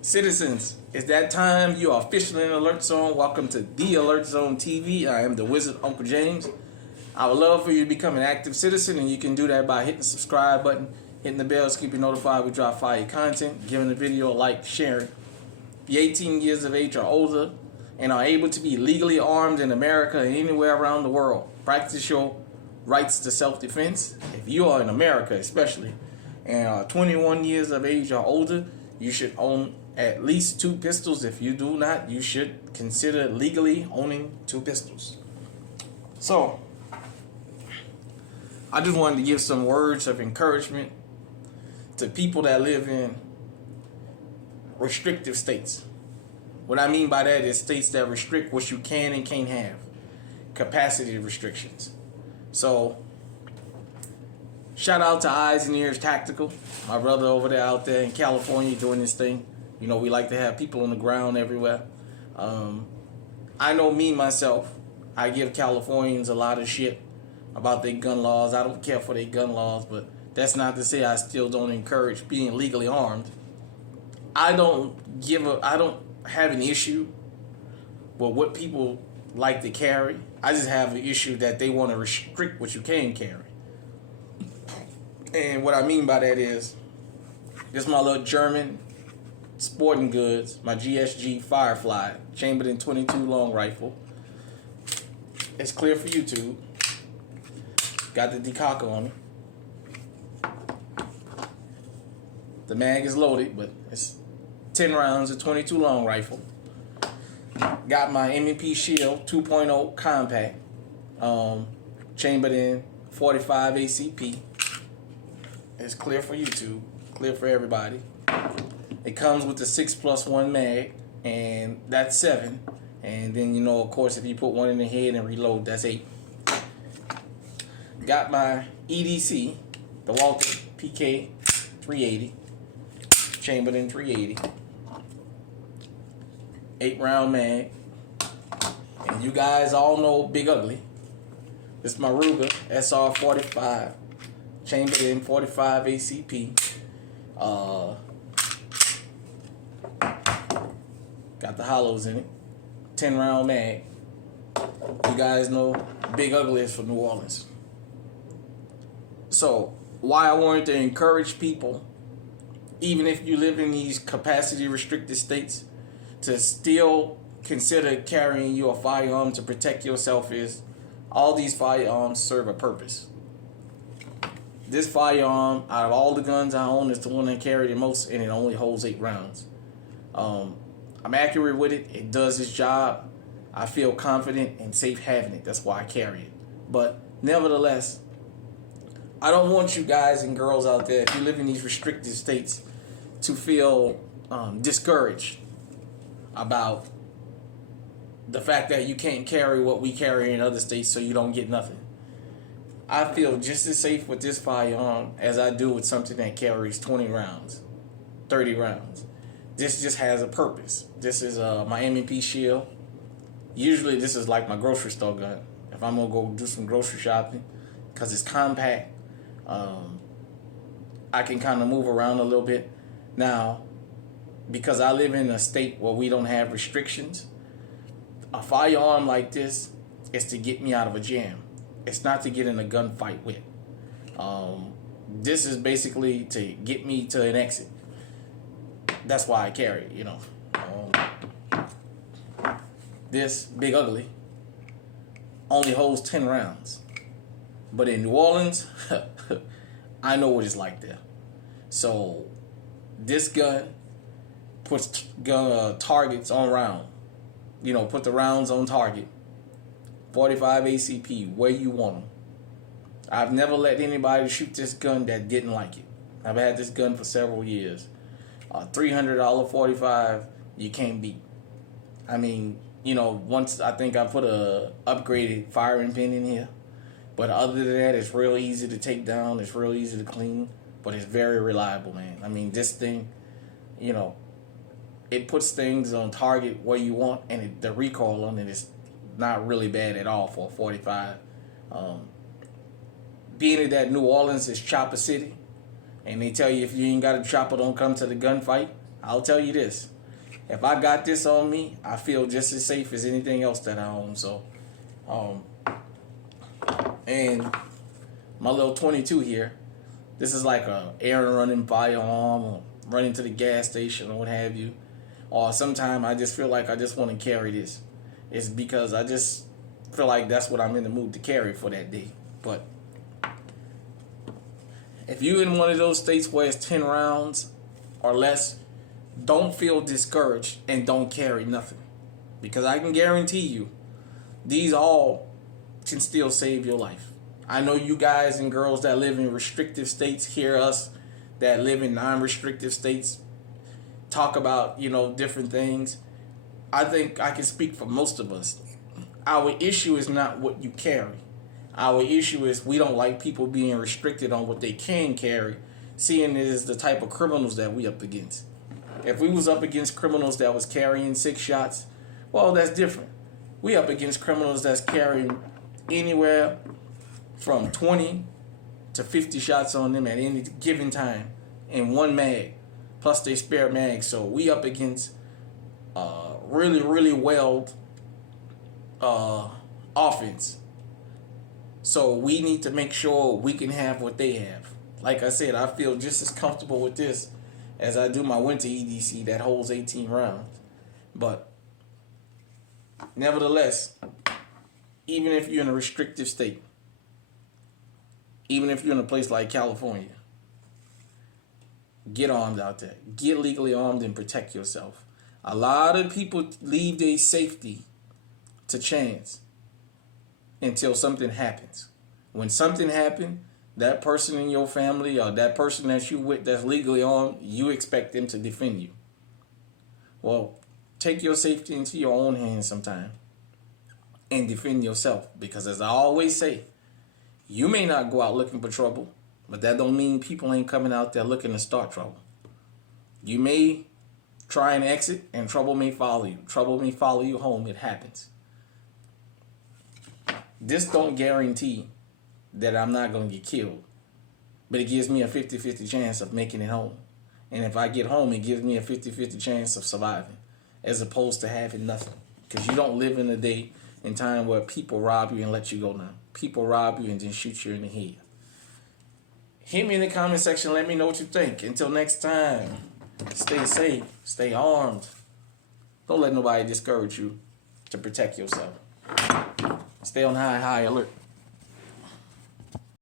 Citizens, it's that time. You are officially in Alert Zone. Welcome to the Alert Zone TV. I am the Wizard Uncle James. I would love for you to become an active citizen, and you can do that by hitting the subscribe button, hitting the bell to keep you notified we drop fire content, giving the video a like, sharing. If you're 18 years of age or older and are able to be legally armed in America and anywhere around the world, practice your rights to self-defense. If you are in America especially and are 21 years of age or older, you should own at least 2 pistols. If you do not, you should consider legally owning 2 pistols. So, I just wanted to give some words of encouragement to people that live in restrictive states. What I mean by that is states that restrict what you can and can't have. Capacity restrictions. So, shout out to Eyes and Ears Tactical, my brother over there out there in California doing this thing. You know, we like to have people on the ground everywhere. I know me, myself, I give Californians a lot of shit about their gun laws. I don't care for their gun laws, but that's not to say I still don't encourage being legally armed. I don't have an issue with what people like to carry. I just have an issue that they want to restrict what you can carry. And what I mean by that is, this is my little German sporting goods, my GSG Firefly chambered in 22 long rifle. It's clear for YouTube. Got the decocker on it. The mag is loaded, but it's 10 rounds of 22 long rifle. Got my M&P Shield 2.0 compact, chambered in 45 ACP. It's clear for YouTube, clear for everybody. It comes with the 6+1 mag, and that's 7. And then, you know, of course, if you put one in the head and reload, that's 8. Got my EDC, the Walther PK 380, chambered in 380. 8-round mag. And you guys all know Big Ugly. This is my Ruger SR45, chambered in 45 ACP. Got the hollows in it. 10-round mag. You guys know Big Ugly is from New Orleans. So, why I wanted to encourage people, even if you live in these capacity restricted states, to still consider carrying your firearm to protect yourself is all these firearms serve a purpose. This firearm, out of all the guns I own, is the one that carry the most, and it only holds 8 rounds. I'm accurate with it. It does its job. I feel confident and safe having it. That's why I carry it. But nevertheless, I don't want you guys and girls out there, if you live in these restricted states, to feel discouraged about the fact that you can't carry what we carry in other states, so you don't get nothing. I feel just as safe with this firearm as I do with something that carries 20 rounds, 30 rounds. This just has a purpose. This is my M&P Shield. Usually this is like my grocery store gun. If I'm going to go do some grocery shopping, because it's compact, I can kind of move around a little bit. Now, because I live in a state where we don't have restrictions, a firearm like this is to get me out of a jam. It's not to get in a gunfight with. This is basically to get me to an exit. That's why I carry it, you know. This Big Ugly only holds 10 rounds. But in New Orleans, I know what it's like there. So this gun puts targets on round. You know, put the rounds on target. 45 ACP, where you want them. I've never let anybody shoot this gun that didn't like it. I've had this gun for several years. $300 45, you can't beat. I mean, you know, once I think I put a upgraded firing pin in here. But other than that, it's real easy to take down. It's real easy to clean. But it's very reliable, man. I mean, this thing, you know, it puts things on target where you want, and the recoil on it is not really bad at all for a 45. Being that New Orleans is chopper city, and they tell you if you ain't got a chopper, don't come to the gunfight, I'll tell you this. If I got this on me, I feel just as safe as anything else that I own. So, um, and my little 22 here, this is like a errand running firearm or running to the gas station or what have you. Or sometimes I just feel like I just want to carry this. It's because I just feel like that's what I'm in the mood to carry for that day. But if you're in one of those states where it's 10 rounds or less, don't feel discouraged and don't carry nothing. Because I can guarantee you, these all can still save your life. I know you guys and girls that live in restrictive states hear us that live in non-restrictive states talk about, different things. I think I can speak for most of us. Our issue is not what you carry. Our issue is we don't like people being restricted on what they can carry, seeing it as the type of criminals that we up against. If we was up against criminals that was carrying 6 shots, well, that's different. We up against criminals that's carrying anywhere from 20 to 50 shots on them at any given time in one mag, plus they spare mags. So we up against really, really well offense. So we need to make sure we can have what they have. Like I said, I feel just as comfortable with this as I do my winter EDC that holds 18 rounds. But nevertheless, even if you're in a restrictive state, even if you're in a place like California, get armed out there. Get legally armed and protect yourself. A lot of people leave their safety to chance until something happens. When something happens, that person in your family or that person that you with that's legally armed, you expect them to defend you. Well, take your safety into your own hands sometime and defend yourself. Because as I always say, you may not go out looking for trouble, but that don't mean people ain't coming out there looking to start trouble. You may try and exit and trouble may follow you. Trouble may follow you home. It happens. This don't guarantee that I'm not going to get killed, but it gives me a 50-50 chance of making it home. And if I get home, it gives me a 50-50 chance of surviving, as opposed to having nothing. Because you don't live in a day and time where people rob you and let you go now. People rob you and then shoot you in the head. Hit me in the comment section. Let me know what you think. Until next time, stay safe, stay armed. Don't let nobody discourage you to protect yourself. Stay on high alert.